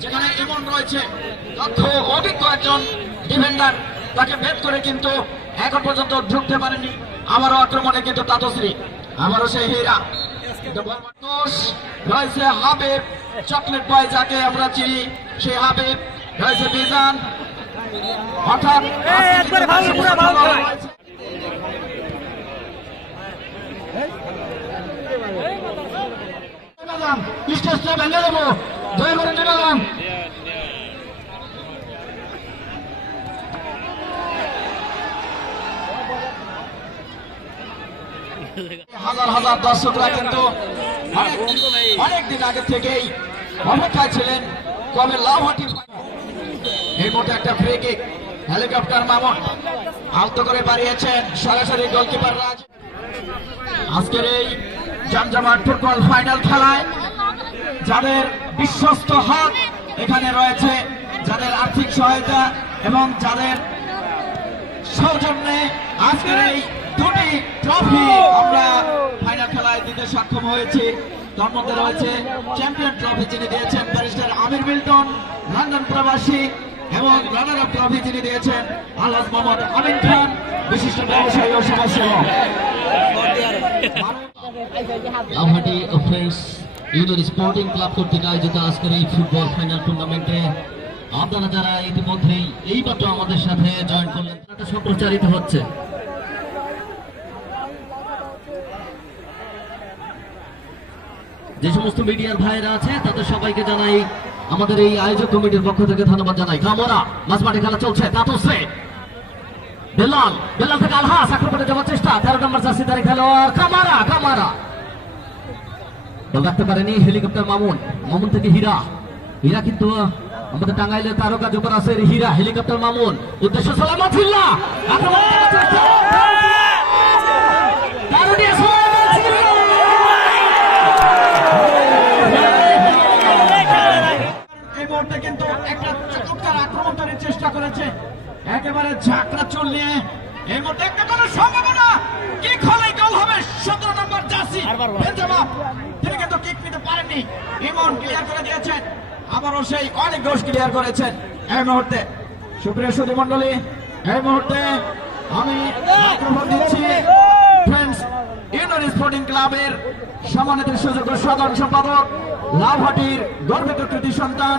যেখানে এমন রয়েছে দক্ষ অভিজ্ঞ একজন ডিফেন্ডার তাকে ভেদ করে কিন্তু এখন পর্যন্ত ঢুকতে পারেনি আবারও আক্রমণে কিন্তু তাতশ্রী আবারও সেই হীরা রয়েছে হাবিব চকলেট বয় যাকে আমরা চিনি সেই হাবিব রয়েছে বিজান হঠাৎ একবারে ভালো, পুরো ভালো। রয়েছে। ম্যাডাম স্টেজটা ভেঙে দেবো হাজার হাজার দর্শকরা কিন্তু অনেক অনেক আগে থেকেই অপেক্ষায় ছিলেন, কবে লাভহাটি এই মুহূর্তে একটা ফ্রি হেলিকপ্টার মামুন আহত করে বাড়িয়েছেন সরাসরি গোলকিপার রাজ। আজকের এই জমজমাট ফুটবল ফাইনাল খেলায় যাদের বিশ্বস্ত হাত এখানে রয়েছে যাদের আর্থিক সহায়তা এবং যাদের সৌজন্যে আজকের এই দুটি ট্রফি আমরা ফাইনাল খেলায় দিতে সক্ষম হয়েছি। তার মধ্যে রয়েছে চ্যাম্পিয়ন ট্রফি যিনি দিয়েছেন ব্যারিস্টার আমির মিল্টন লন্ডন প্রবাসী এবং রানার আপ ট্রফি যিনি দিয়েছেন আল্লাহ মোহাম্মদ আমিন খান, বিশিষ্ট ব্যবসায়ী ও সমাজসেবক ইউনিয়ন স্পোর্টিং ক্লাব কর্তৃক আয়োজিত আজকের এই ফুটবল ফাইনাল টুর্নামেন্টে আপনারা যারা ইতিমধ্যেই এই মাত্র আমাদের সাথে জয়েন করলেন, তারা সম্প্রচারিত হচ্ছে। যে সমস্ত মিডিয়ার ভাইরা আছে, তাদের সবাইকে জানাই আমাদের এই আয়োজক কমিটির পক্ষ থেকে ধন্যবাদ জানাই। কামরা মাঝমাঠে খেলা চলছে তাতসে বেলাল বেলাল থেকে আলহাস, আক্রমণে যাওয়ার চেষ্টা। তেরো নম্বর জার্সিদারি খেলোয়াড় কামারা কামারা। বল রাখতে পারেনি হেলিকপ্টার মামুন মামুন থেকে হীরা হীরা কিন্তু আমাদের টাঙ্গাইলের তারকা যুবরাজের হীরা হেলিকপ্টার মামুন উদ্দেশ্য সালামত কিন্তু একেবারে ঝাঁকড়া চুল নিয়ে। এই মুহূর্তে একটা কোনো সম্ভাবনা? কি খলে সতেরো নম্বর বেঞ্জামা তিনি কিন্তু কিক নিতে পারেননি। ইমন ক্লিয়ার করে দিয়েছেন। আবারও সেই অনেক দোষ ক্লিয়ার করেছেন। এই মুহূর্তে সুপ্রিয় সুধী মন্ডলী এই মুহূর্তে আমি মাইক্রোফোন দিচ্ছি ফ্রেন্ডস ইউনিয়ন স্পোর্টিং ক্লাবের সম্মানিত সুযোগ্য সাধারণ সম্পাদক লাভহাটির গর্বিত কৃতি সন্তান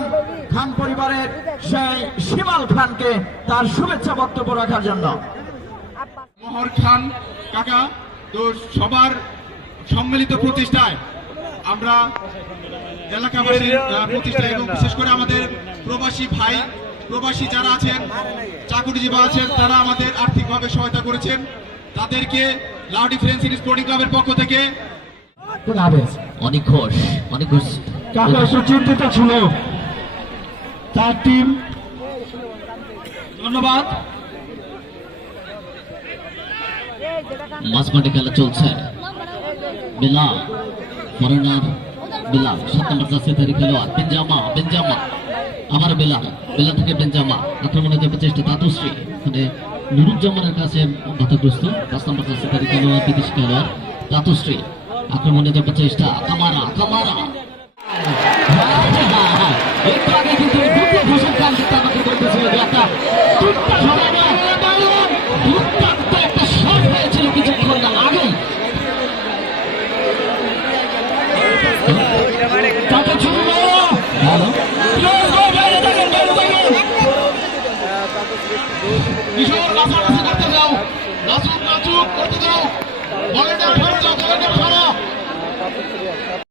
খান পরিবারের সেই শিমাল খানকে তার শুভেচ্ছা বক্তব্য রাখার জন্য। মোহর খান কাকা তো সবার সম্মিলিত প্রতিষ্ঠায় আমরা এলাকাবাসীর আহ, প্রতিষ্ঠায় এবং বিশেষ করে আমাদের প্রবাসী ভাই প্রবাসী যারা আছেন চাকুরিজীবী আছেন তারা আমাদের আর্থিকভাবে সহায়তা করেছেন। তাদেরকে লাউডি ফ্রেন্স স্পোর্টিং ক্লাবের পক্ষ থেকে অনেক ঘোষ অনেক ঘোষ কাকা সুচিন্তিত ছিল। তার টিম ধন্যবাদ। মাঝমাঠে খেলা চলছে। বিলাল ফরেনার বিলাল, সাত নম্বর জার্সিধারী খেলোয়াড় বেঞ্জামা বেঞ্জামা আবার বেলাল বেলাল থেকে বেঞ্জামা আক্রমণে যাবে চেষ্টা তাতুশ্রী এখানে নুরুজ্জামানের কাছে বাধাগ্রস্ত, পাঁচ নম্বর জার্সিধারী খেলোয়াড়, বিদেশি খেলোয়াড় তাতুশ্রী আক্রমণে যাবে চেষ্টা কামারা কামারা। একটু আগে কিন্তু দ্বিতীয় ভূষণ খান কিন্তু আমাকে বলতেছিল কিশোর নাচানাচি করতে দাও নাচুক নাচুক করতে দাও বলে না